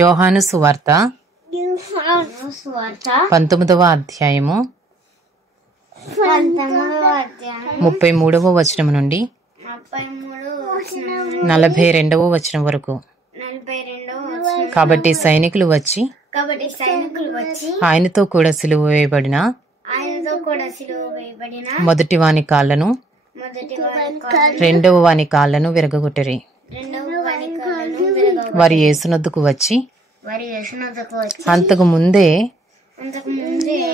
యోహాను సువార్త 19వ అధ్యాయము 33వ వచనం నుండి 42వ వచనం వరకు. కాబట్టి సైనికులు వచ్చి ఆయనతో కూడా సిలువ వేయబడిన మొదటి వాని కాళ్ళను రెండవ వాని కాళ్ళను విరగగొట్టిరి. వారి యేసునొద్దకు వచ్చి అంతకు ముందే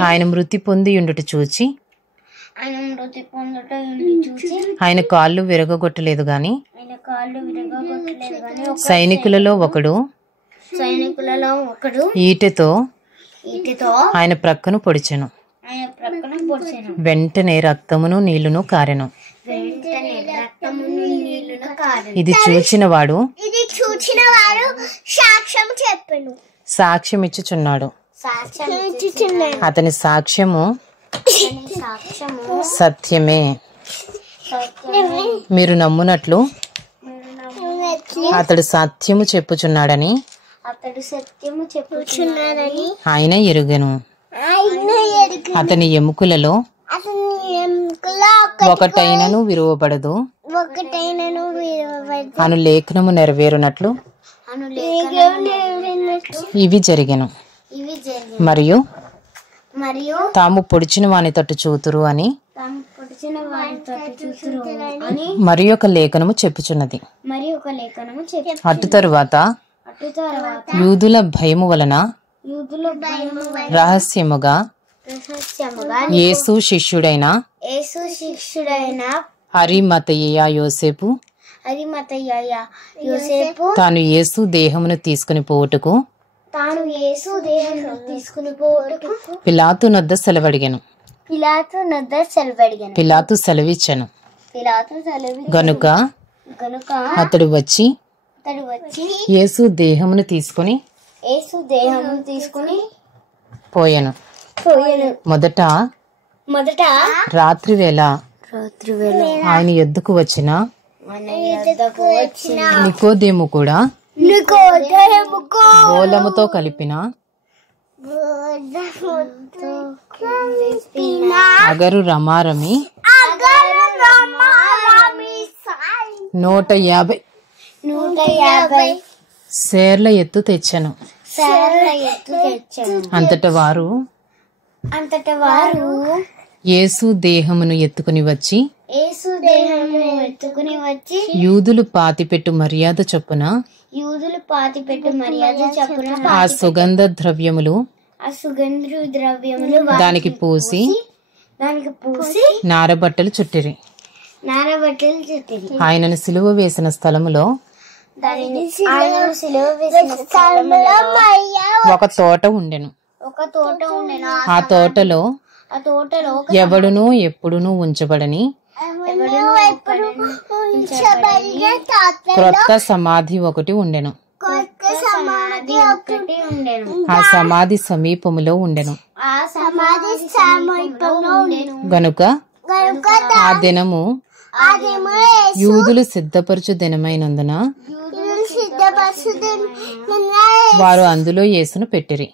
ఆయన మృతి పొంది ఉండుట చూచి ఆయన కాళ్ళు విరగొట్టలేదు గాని సైనికులలో ఒకడు ఈటెతో ఆయన ప్రక్కను పొడిచెను. వెంటనే రక్తమును నీళ్లును కారెను. ఇది చూచిన వాడు సాక్ష్యం ఇచ్చుచున్నాడు. అతని సాక్ష్యము సత్యమే. మీరు నమ్మునట్లు అతడు సత్యము చెప్పుచున్నాడని ఆయన ఎరుగెను. అతని ఎముకలలో ఒకటైనను విరువబడదు అను లేఖనము నెరవేరునట్లు ఇవి జరిగెను. మరియు తాము పొడిచిన వాని తట్టు చూతురు అని మరి ఒక లేఖనము చెప్పుచున్నది. అటు తరువాత యూదుల భయము వలన రహస్యముగా యేసు శిష్యుడైన అరిమతయ యోసేపు తాను యేసు దేహమును తీసుకుని పోవుటకు పిలాతు నొద్ద సెలవడిగెను. పిలాతు సెలవిచ్చెను. గనుక అతడు వచ్చి యేసు దేహమును తీసుకుని పోయెను. మొదట రాత్రి వేళ ఆయన యొద్దకు వచ్చిన నికోదేము కూడా గోలముతో కలిపిన అగరు రమారమి 150 సేర్ల ఎత్తు తెచ్చెను. అంతట వారు యేసు దేహమును ఎత్తుకుని వచ్చి యూదులు పాతిపెట్టు మర్యాద చొప్పున ఆ సుగంధ ద్రవ్యములు దానికి పూసి నారబట్టలు చుట్టిరి. ఆయనను సిలువ వేసిన స్థలములో ఒక తోట ఉండెను. ఆ తోటలో ఎవడునూ ఎప్పుడునూ ఉంచబడని క్రొత్త సమాధి ఒకటి ఉండెను. ఆ సమాధి సమీపములో ఉండెను. గనుక ఆ దినము యూదులు సిద్ధపరచు దినమైనందున వారు అందులో యేసును పెట్టిరి.